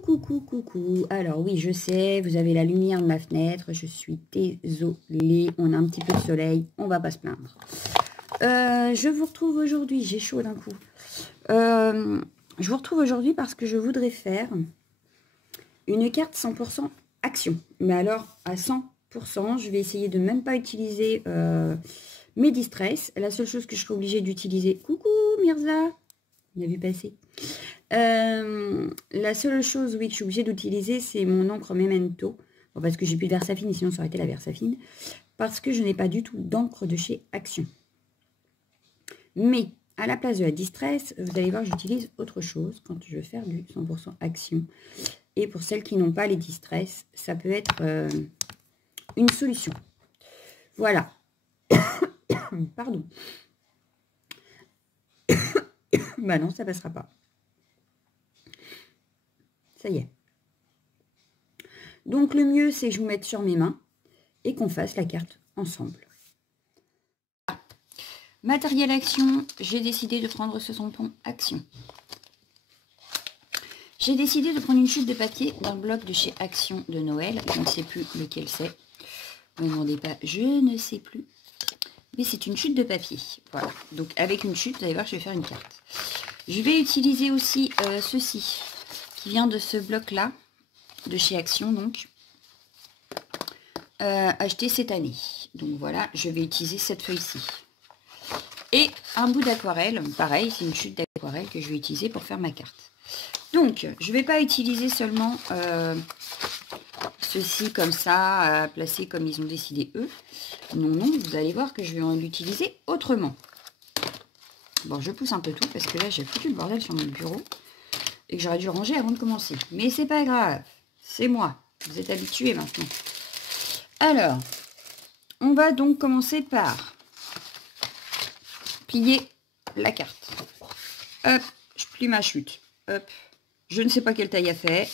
Coucou. Alors oui, je sais, vous avez la lumière de ma fenêtre. Je suis désolée. On a un petit peu de soleil. On va pas se plaindre. Je vous retrouve aujourd'hui. J'ai chaud d'un coup. Je vous retrouve aujourd'hui parce que je voudrais faire une carte 100% action. Mais alors, à 100%, je vais essayer de même pas utiliser mes distress. La seule chose que je serai obligée d'utiliser... Coucou Mirza, on a vu passer. La seule chose, oui, que je suis obligée d'utiliser, c'est mon encre Memento. Bon, parce que j'ai plus de Versafine, sinon ça aurait été la Versafine. Parce que je n'ai pas du tout d'encre de chez Action. Mais, à la place de la Distress, vous allez voir, j'utilise autre chose quand je veux faire du 100% Action. Et pour celles qui n'ont pas les Distress, ça peut être une solution. Voilà. Pardon. Bah non, ça passera pas. Ça y est. Donc, le mieux, c'est que je vous mette sur mes mains et qu'on fasse la carte ensemble. Matériel action, j'ai décidé de prendre ce tampon action. J'ai décidé de prendre une chute de papier d'un bloc de chez Action de Noël. Je ne sais plus lequel c'est. Ne me demandez pas, je ne sais plus. Mais c'est une chute de papier. Voilà. Donc, avec une chute, vous allez voir, je vais faire une carte. Je vais utiliser aussi ceci, qui vient de ce bloc-là, de chez Action, donc. Acheté cette année. Donc, voilà, je vais utiliser cette feuille-ci. Et un bout d'aquarelle, pareil, c'est une chute d'aquarelle que je vais utiliser pour faire ma carte. Donc, je ne vais pas utiliser seulement ceci comme ça, placé comme ils ont décidé eux. Non, vous allez voir que je vais l'utiliser autrement. Bon, je pousse un peu tout parce que là, j'ai foutu le bordel sur mon bureau et que j'aurais dû le ranger avant de commencer. Mais c'est pas grave, c'est moi. Vous êtes habitués maintenant. Alors, on va donc commencer par plier la carte. Hop, je plie ma chute. Hop, je ne sais pas quelle taille elle fait.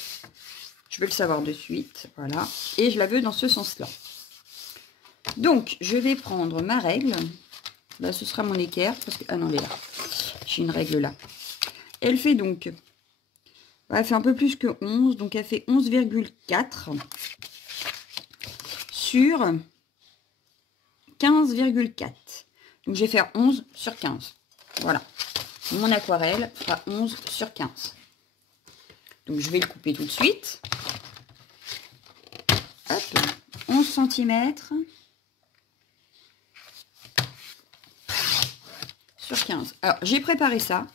Je vais le savoir de suite. Voilà. Et je la veux dans ce sens-là. Donc, je vais prendre ma règle. Là, ce sera mon équerre. Parce que... Ah non, elle est là. J'ai une règle là. Elle fait donc... Elle fait un peu plus que 11. Donc, elle fait 11,4 sur 15,4. Donc, je vais faire 11 sur 15. Voilà. Mon aquarelle fera 11 sur 15. Donc, je vais le couper tout de suite. Hop, 11 cm sur 15. Alors, j'ai préparé ça.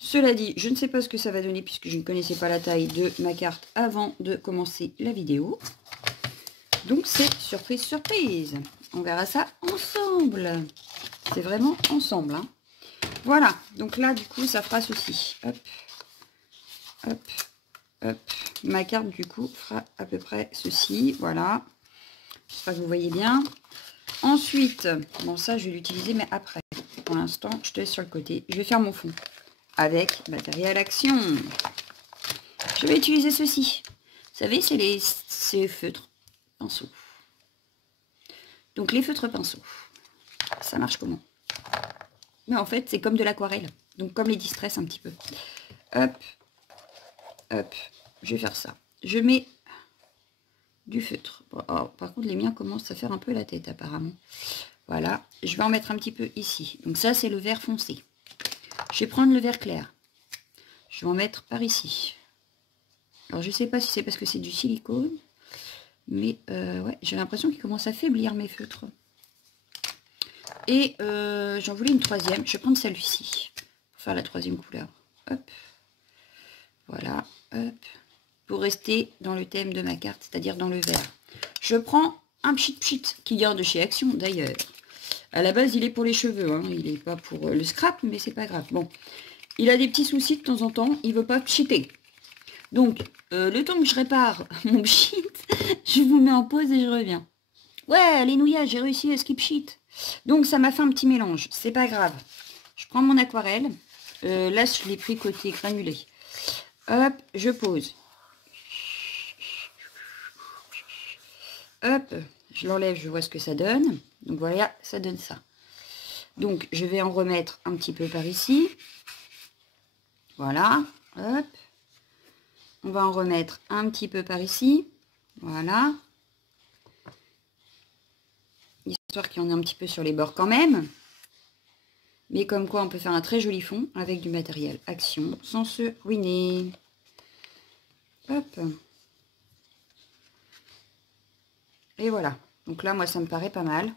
Cela dit, je ne sais pas ce que ça va donner puisque je ne connaissais pas la taille de ma carte avant de commencer la vidéo. Donc, c'est surprise, surprise. On verra ça ensemble. C'est vraiment ensemble, hein. Voilà, donc là, du coup, ça fera ceci. Hop, hop, hop. Ma carte, du coup, fera à peu près ceci. Voilà. J'espère que vous voyez bien. Ensuite, bon, ça, je vais l'utiliser, mais après. Pour l'instant, je te laisse sur le côté. Je vais faire mon fond avec matériel action. Je vais utiliser ceci. Vous savez, c'est les feutres pinceaux. Donc, les feutres pinceaux. Ça marche comment? Mais en fait, c'est comme de l'aquarelle. Donc, comme les distress un petit peu. Hop. Hop. Je vais faire ça. Je mets du feutre. Bon, oh, par contre, les miens commencent à faire un peu la tête, apparemment. Voilà. Je vais en mettre un petit peu ici. Donc, ça, c'est le vert foncé. Je vais prendre le vert clair. Je vais en mettre par ici. Alors, je ne sais pas si c'est parce que c'est du silicone. Mais, ouais, j'ai l'impression qu'il commence à faiblir mes feutres. Et j'en voulais une troisième. Je vais prendre celle-ci pour faire la troisième couleur. Hop. Voilà. Hop. Pour rester dans le thème de ma carte, c'est-à-dire dans le vert. Je prends un pchit qui vient de chez Action d'ailleurs. À la base, il est pour les cheveux. Hein. Il n'est pas pour le scrap, mais c'est pas grave. Bon. Il a des petits soucis de temps en temps. Il ne veut pas pchiter. Donc, le temps que je répare mon pchit, je vous mets en pause et je reviens. Ouais, les nouillas, j'ai réussi à skip pchit. Donc, ça m'a fait un petit mélange. C'est pas grave. Je prends mon aquarelle. Là, je l'ai pris côté granulé. Hop, je pose. Hop, je l'enlève, je vois ce que ça donne. Donc, voilà, ça donne ça. Donc, je vais en remettre un petit peu par ici. Voilà, hop. On va en remettre un petit peu par ici. Voilà. Histoire qu'il y en ait un petit peu sur les bords quand même. Mais comme quoi, on peut faire un très joli fond avec du matériel Action sans se ruiner. Hop. Et voilà. Donc là, moi, ça me paraît pas mal.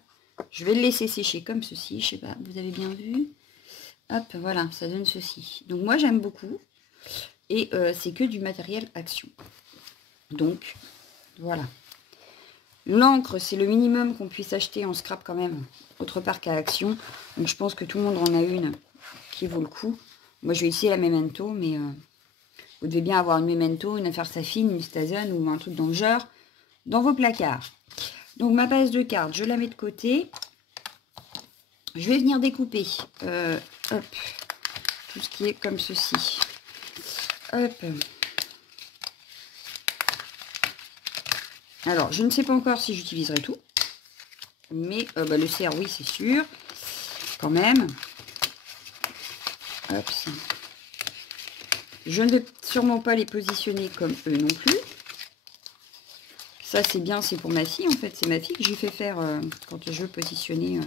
Je vais le laisser sécher comme ceci. Je sais pas, vous avez bien vu. Hop, voilà, ça donne ceci. Donc moi, j'aime beaucoup. Et c'est que du matériel Action. Donc, voilà. L'encre, c'est le minimum qu'on puisse acheter en scrap quand même, autre part qu'à Action. Donc je pense que tout le monde en a une qui vaut le coup. Moi, je vais essayer la Memento, mais vous devez bien avoir une Memento, une Affaire Safine, une Stazen ou un truc dans le genre dans vos placards. Donc ma base de cartes, je la mets de côté. Je vais venir découper hop, tout ce qui est comme ceci. Hop. Alors, je ne sais pas encore si j'utiliserai tout. Mais le cerf, oui, c'est sûr. Quand même. Hop. Je ne vais sûrement pas les positionner comme eux non plus. Ça, c'est bien, c'est pour ma fille, en fait. C'est ma fille que j'ai fait faire quand je veux positionner.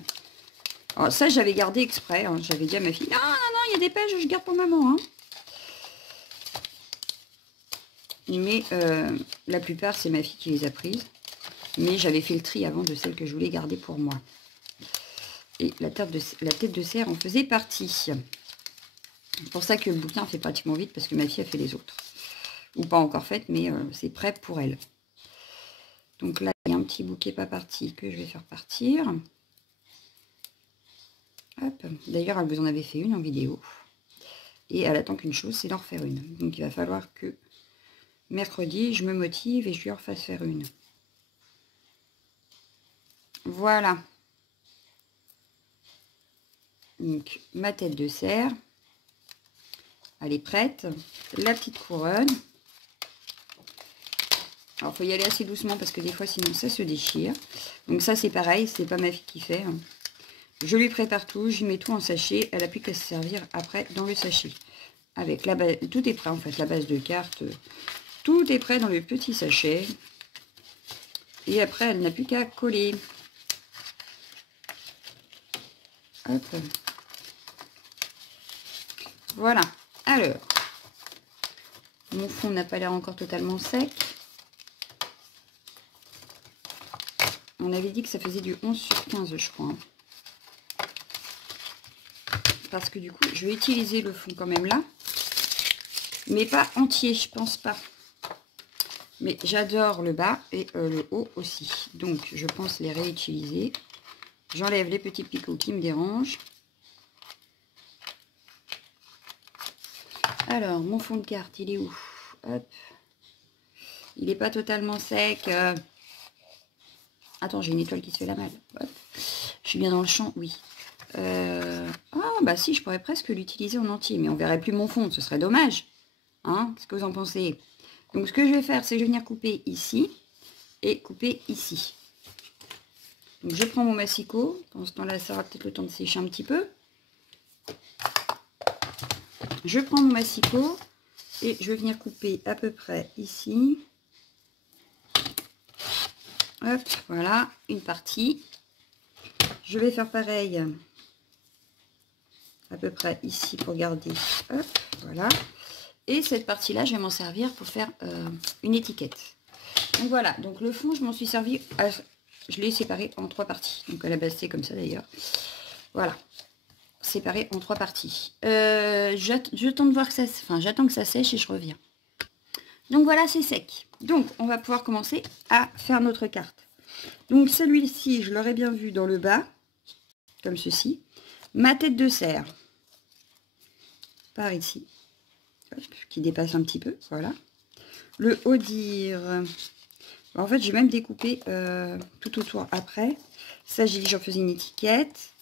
Alors, ça, j'avais gardé exprès. Hein. J'avais dit à ma fille, non, non, non, il y a des pages, je garde pour maman. Hein. Mais la plupart, c'est ma fille qui les a prises. Mais j'avais fait le tri avant de celles que je voulais garder pour moi. Et la tête de cerf en faisait partie. C'est pour ça que le bouquin fait pratiquement vite, parce que ma fille a fait les autres. Ou pas encore faites, mais c'est prêt pour elle. Donc là, il y a un petit bouquet pas parti que je vais faire partir. Hop. D'ailleurs, elle vous en avait fait une en vidéo. Et elle attend qu'une chose, c'est d'en refaire une. Donc il va falloir que mercredi, je me motive et je lui en fasse faire une. Voilà. Donc ma tête de cerf. Elle est prête. La petite couronne. Alors il faut y aller assez doucement parce que des fois sinon ça se déchire. Donc ça c'est pareil, c'est pas ma fille qui fait. Hein. Je lui prépare tout, je lui mets tout en sachet. Elle n'a plus qu'à se servir après dans le sachet. Avec la base, tout est prêt en fait, la base de cartes. Tout est prêt dans le petit sachet. Et après, elle n'a plus qu'à coller. Hop. Voilà. Alors, mon fond n'a pas l'air encore totalement sec. On avait dit que ça faisait du 11 sur 15, je crois. Parce que du coup, je vais utiliser le fond quand même là. Mais pas entier, je pense pas. Mais j'adore le bas et le haut aussi. Donc, je pense les réutiliser. J'enlève les petits picots qui me dérangent. Alors, mon fond de carte, il est où? Hop. Il n'est pas totalement sec. Attends, j'ai une étoile qui se fait la malle. Hop. Je suis bien dans le champ, oui. Ah, bah si, je pourrais presque l'utiliser en entier. Mais on verrait plus mon fond, ce serait dommage. Hein? Qu'est-ce que vous en pensez? Donc, ce que je vais faire, c'est que je vais venir couper ici et couper ici. Donc, je prends mon massicot. Pendant ce temps-là, ça aura peut-être le temps de sécher un petit peu. Je prends mon massicot et je vais venir couper à peu près ici. Hop, voilà, une partie. Je vais faire pareil à peu près ici pour garder. Hop, voilà. Et cette partie-là, je vais m'en servir pour faire une étiquette. Donc voilà, donc le fond, je m'en suis servi, je l'ai séparé en 3 parties. Donc à la base, c'est comme ça d'ailleurs. Voilà, séparé en 3 parties. J'attends de voir que ça, j'attends que ça sèche et je reviens. Donc voilà, c'est sec. Donc on va pouvoir commencer à faire notre carte. Donc celui-ci, je l'aurais bien vu dans le bas, comme ceci. Ma tête de cerf, par ici. Hop, qui dépasse un petit peu, voilà. Le haut dire, en fait j'ai même découpé tout autour après. Ça j'ai dit j'en faisais une étiquette.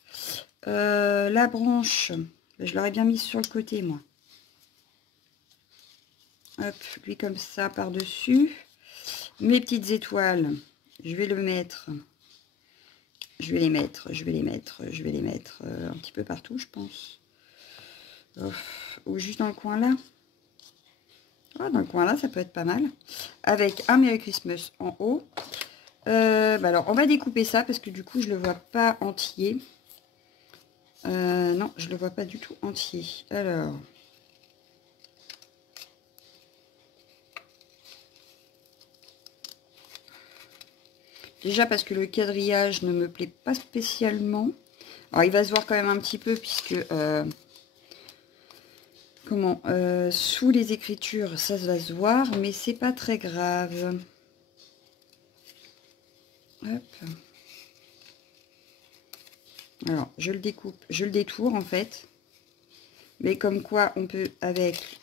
La branche, je l'aurais bien mise sur le côté moi. Hop, lui comme ça par dessus. Mes petites étoiles, je vais le mettre. Je vais les mettre un petit peu partout je pense. Ou juste dans le coin là. Voilà, dans le coin là, ça peut être pas mal. Avec un Merry Christmas en haut. Alors, on va découper ça parce que du coup, je le vois pas entier. Non, je le vois pas du tout entier. Alors... Déjà parce que le quadrillage ne me plaît pas spécialement. Alors, il va se voir quand même un petit peu puisque... sous les écritures, ça va se voir, mais c'est pas très grave. Hop. Alors, je le découpe, je le détourne en fait. Mais comme quoi, on peut avec,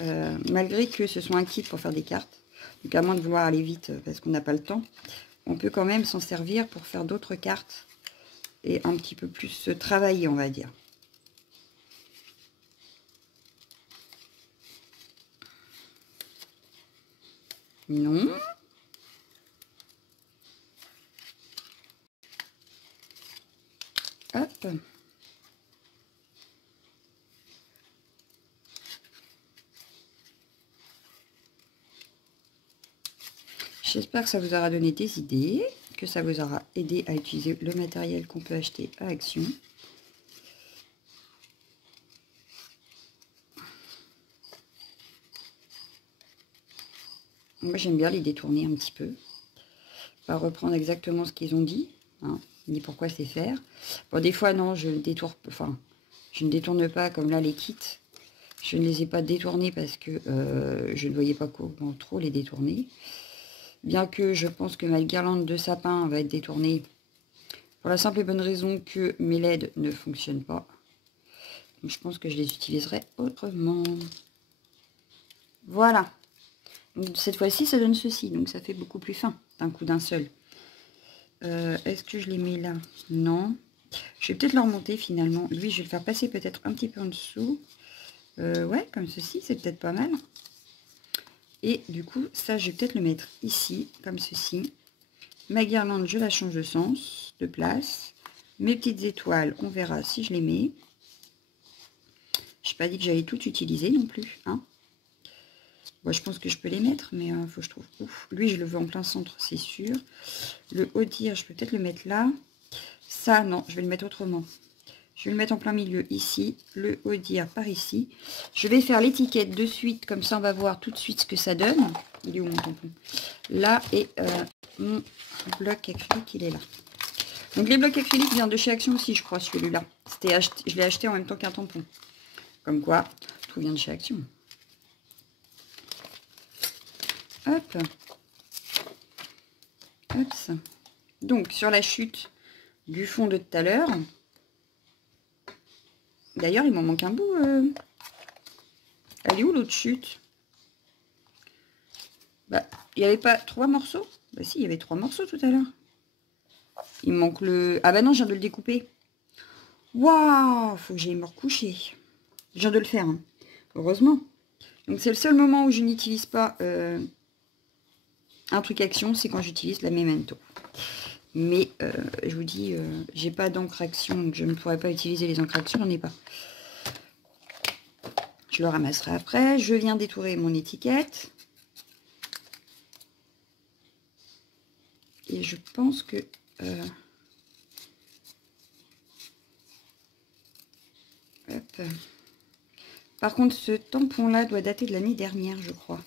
malgré que ce soit un kit pour faire des cartes, donc à moins de vouloir aller vite parce qu'on n'a pas le temps, on peut quand même s'en servir pour faire d'autres cartes et un petit peu plus se travailler, on va dire. Non. Hop. J'espère que ça vous aura donné des idées, que ça vous aura aidé à utiliser le matériel qu'on peut acheter à Action. Moi, j'aime bien les détourner un petit peu. Pas reprendre exactement ce qu'ils ont dit, hein, ni pourquoi c'est faire. Bon, des fois, non, je détourne, enfin, je ne détourne pas, comme là, les kits. Je ne les ai pas détournés parce que je ne voyais pas comment trop les détourner. Bien que je pense que ma guirlande de sapin va être détournée pour la simple et bonne raison que mes LED ne fonctionnent pas. Donc, je pense que je les utiliserai autrement. Voilà. Donc, cette fois-ci, ça donne ceci. Donc, ça fait beaucoup plus fin d'un coup d'un seul. Est-ce que je les mets là? Non. Je vais peut-être le remonter finalement. Lui, je vais le faire passer peut-être un petit peu en dessous. Ouais, comme ceci, c'est peut-être pas mal. Et du coup, ça, je vais peut-être le mettre ici, comme ceci. Ma guirlande, je la change de sens, de place. Mes petites étoiles, on verra si je les mets. Je n'ai pas dit que j'allais tout utiliser non plus. Hein. Bon, je pense que je peux les mettre, mais il faut que je trouve. Ouf, lui, je le veux en plein centre, c'est sûr. Le haut tir, je peux peut-être le mettre là. Ça, non, je vais le mettre autrement. Je vais le mettre en plein milieu ici, le haut dire par ici. Je vais faire l'étiquette de suite, comme ça on va voir tout de suite ce que ça donne. Il est où mon tampon? Là, et mon bloc acrylique, il est là. Donc les blocs acryliques viennent de chez Action aussi, je crois, celui-là. Je l'ai acheté en même temps qu'un tampon. Comme quoi, tout vient de chez Action. Hop. Hop. Donc, sur la chute du fond de tout à l'heure... D'ailleurs, il m'en manque un bout. Elle est où l'autre chute? Bah, il n'y avait pas 3 morceaux? Bah si, il y avait 3 morceaux tout à l'heure. Il me manque le... Ah bah non, je viens de le découper. Waouh, faut que j'aille me recoucher. Je viens de le faire, hein. Heureusement. Donc c'est le seul moment où je n'utilise pas un truc Action, c'est quand j'utilise la Memento. Mais je vous dis, j'ai pas d'encre Action, donc je ne pourrais pas utiliser les encres Action, j'en ai pas. Je le ramasserai après. Je viens détourer mon étiquette. Et je pense que... hop. Par contre, ce tampon-là doit dater de l'année dernière, je crois.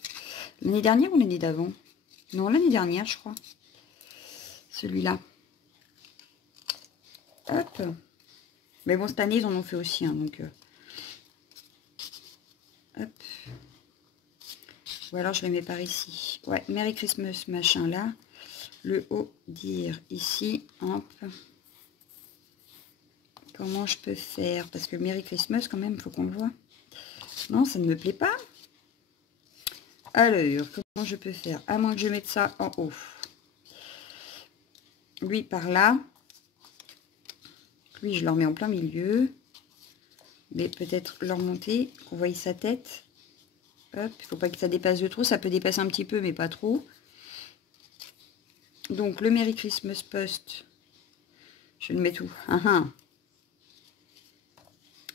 L'année dernière ou l'année d'avant? Non, l'année dernière, je crois. Celui-là. Hop. Mais bon, cette année, ils en ont fait aussi, hein, donc... hop. Ou alors, je les mets par ici. Ouais, Merry Christmas, machin, là. Le haut dire ici. Hop. Comment je peux faire? Parce que Merry Christmas, quand même, il faut qu'on le voit. Non, ça ne me plaît pas. Alors, comment je peux faire? À moins que je mette ça en haut. Lui, par là. Lui, je le remets en plein milieu. Mais peut-être le remonter, qu'on voie sa tête. Hop, il ne faut pas que ça dépasse de trop. Ça peut dépasser un petit peu, mais pas trop. Donc, le Merry Christmas Post. Je le mets où?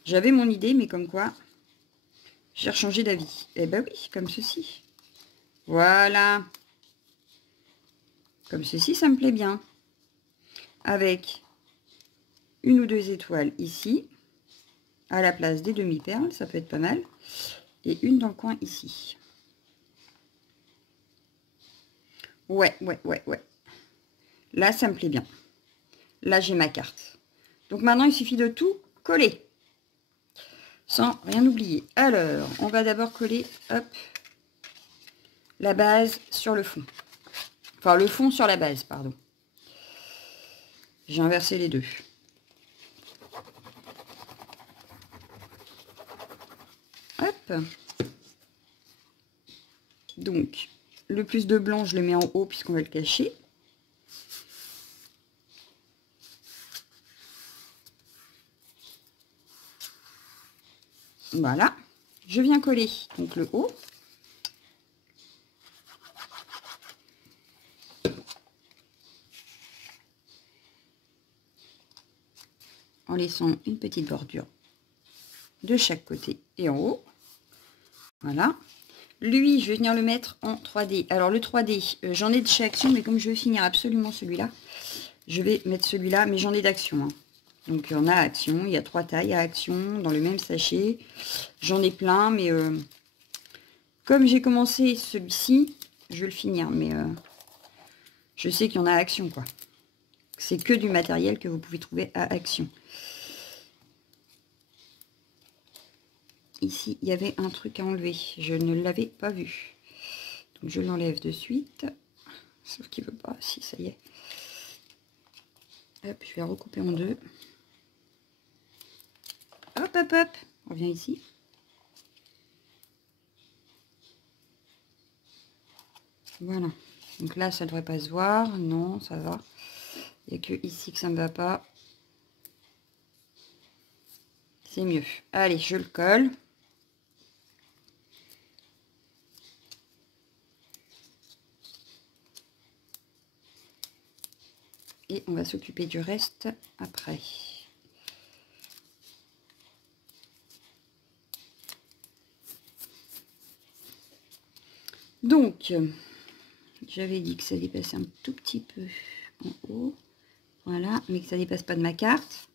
J'avais mon idée, mais comme quoi, j'ai rechangé d'avis. Eh ben oui, comme ceci. Voilà. Comme ceci, ça me plaît bien. Avec une ou deux étoiles ici, à la place des demi-perles, ça peut être pas mal. Et une dans le coin ici. Ouais. Là, ça me plaît bien. Là, j'ai ma carte. Donc maintenant, il suffit de tout coller. Sans rien oublier. Alors, on va d'abord coller, hop, la base sur le fond. Enfin, le fond sur la base, pardon. J'ai inversé les deux. Hop. Donc, le plus de blanc, je le mets en haut puisqu'on va le cacher. Voilà. Je viens coller donc le haut. En laissant une petite bordure de chaque côté et en haut. Voilà. Lui, je vais venir le mettre en 3D. Alors le 3D, j'en ai de chez Action, mais comme je veux finir absolument celui-là, je vais mettre celui-là, mais j'en ai d'Action. Hein. Donc on a Action, il y a 3 tailles à Action dans le même sachet. J'en ai plein, mais comme j'ai commencé celui-ci, je vais le finir. Mais je sais qu'il y en a à Action, quoi. C'est que du matériel que vous pouvez trouver à Action. Ici, il y avait un truc à enlever. Je ne l'avais pas vu. Donc, je l'enlève de suite. Sauf qu'il ne veut pas. Si, ça y est. Hop, je vais la recouper en deux. Hop. On revient ici. Voilà. Donc là, ça ne devrait pas se voir. Non, ça va. Il n'y a que ici que ça ne me va pas. C'est mieux. Allez, je le colle. Et on va s'occuper du reste après. Donc, j'avais dit que ça dépassait un tout petit peu en haut. Voilà, mais que ça dépasse pas de ma carte.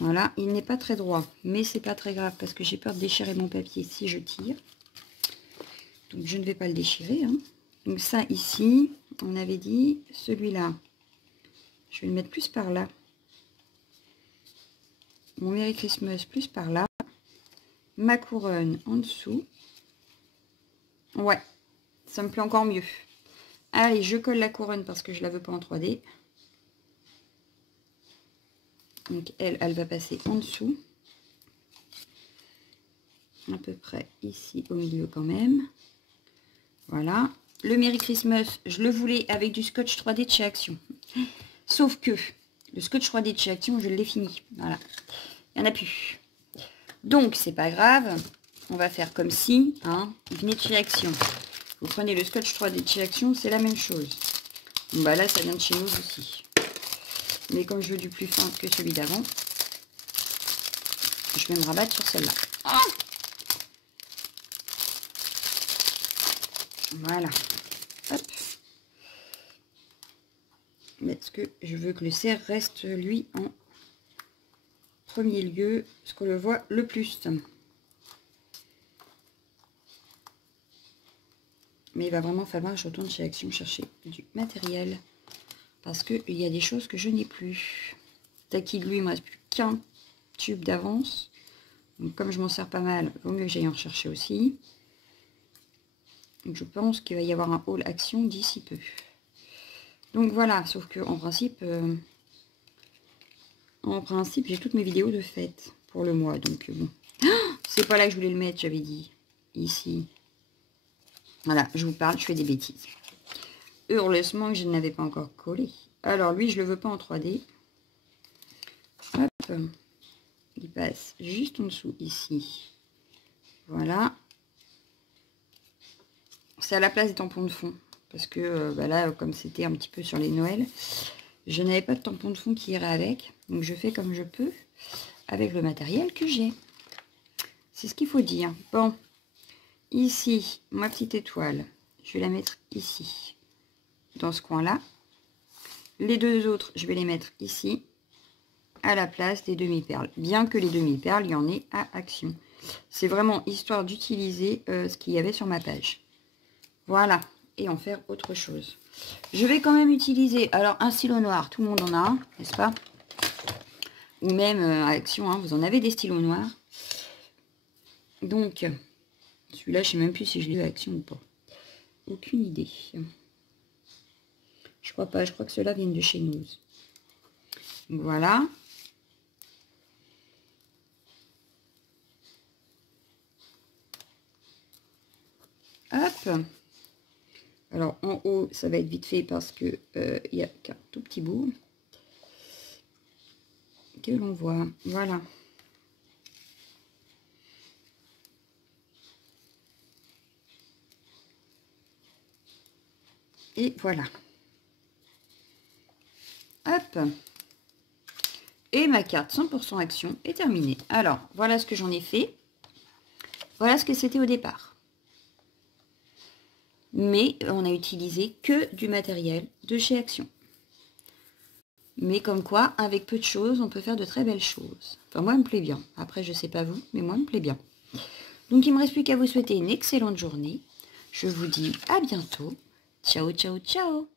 Voilà, il n'est pas très droit, mais c'est pas très grave parce que j'ai peur de déchirer mon papier si je tire. Donc, je ne vais pas le déchirer. Hein. Donc, ça ici, on avait dit celui-là. Je vais le mettre plus par là. Mon Merry Christmas plus par là. Ma couronne en dessous. Ouais, ça me plaît encore mieux. Allez, je colle la couronne parce que je la veux pas en 3D. Donc elle va passer en dessous. À peu près ici au milieu quand même. Voilà. Le Merry Christmas, je le voulais avec du scotch 3D de chez Action. Sauf que le scotch 3D de chez Action, je l'ai fini. Voilà. Il n'y en a plus. Donc, c'est pas grave. On va faire comme si, hein, il venait de chez Action. Vous prenez le scotch 3D de chez Action, c'est la même chose. Bon, bah là, ça vient de chez nous aussi. Mais comme je veux du plus fin que celui d'avant, je vais me rabattre sur celle-là. Oh, voilà. Hop. Parce que je veux que le cerf reste, lui, en premier lieu, ce qu'on le voit le plus. Mais il va vraiment falloir que je retourne chez Action chercher du matériel. Parce qu'il y a des choses que je n'ai plus. Tacky glue, il ne me reste plus qu'un tube d'avance. Donc comme je m'en sers pas mal, il vaut mieux que j'aille en rechercher aussi. Donc je pense qu'il va y avoir un haul Action d'ici peu. Donc voilà, sauf que en principe j'ai toutes mes vidéos de fête pour le mois. Donc bon, c'est pas là que je voulais le mettre, j'avais dit. Ici. Voilà, je vous parle, je fais des bêtises. Heureusement que je ne l'avais pas encore collé. Alors lui, je le veux pas en 3D. Hop, il passe juste en dessous ici. Voilà. C'est à la place des tampons de fond. Parce que bah là, comme c'était un petit peu sur les Noëls, je n'avais pas de tampon de fond qui irait avec. Donc je fais comme je peux avec le matériel que j'ai. C'est ce qu'il faut dire. Bon, ici, ma petite étoile. je vais la mettre ici, dans ce coin-là. Les deux autres, je vais les mettre ici, à la place des demi-perles. Bien que les demi-perles, il y en ait à Action. C'est vraiment histoire d'utiliser ce qu'il y avait sur ma page. Voilà, et en faire autre chose. Je vais quand même utiliser, alors un stylo noir, tout le monde en a un, n'est-ce pas? Ou même à Action, hein, vous en avez des stylos noirs. Donc, celui-là, je ne sais même plus si je l'ai eu à Action ou pas. Aucune idée. Je crois pas, je crois que ceux-là viennent de chez nous. Voilà. Hop. Alors, en haut, ça va être vite fait parce que il y a qu'un tout petit bout que l'on voit. Voilà. Et voilà. Hop. Et ma carte 100% Action est terminée. Alors, voilà ce que j'en ai fait. Voilà ce que c'était au départ. Mais on a utilisé que du matériel de chez Action. Mais comme quoi, avec peu de choses, on peut faire de très belles choses. Enfin, moi, elle me plaît bien. Après, je sais pas vous, mais moi, elle me plaît bien. Donc, il ne me reste plus qu'à vous souhaiter une excellente journée. Je vous dis à bientôt. Ciao, ciao, ciao!